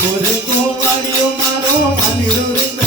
ગુરુ કુંવરિયો મારો વાલીડો રે.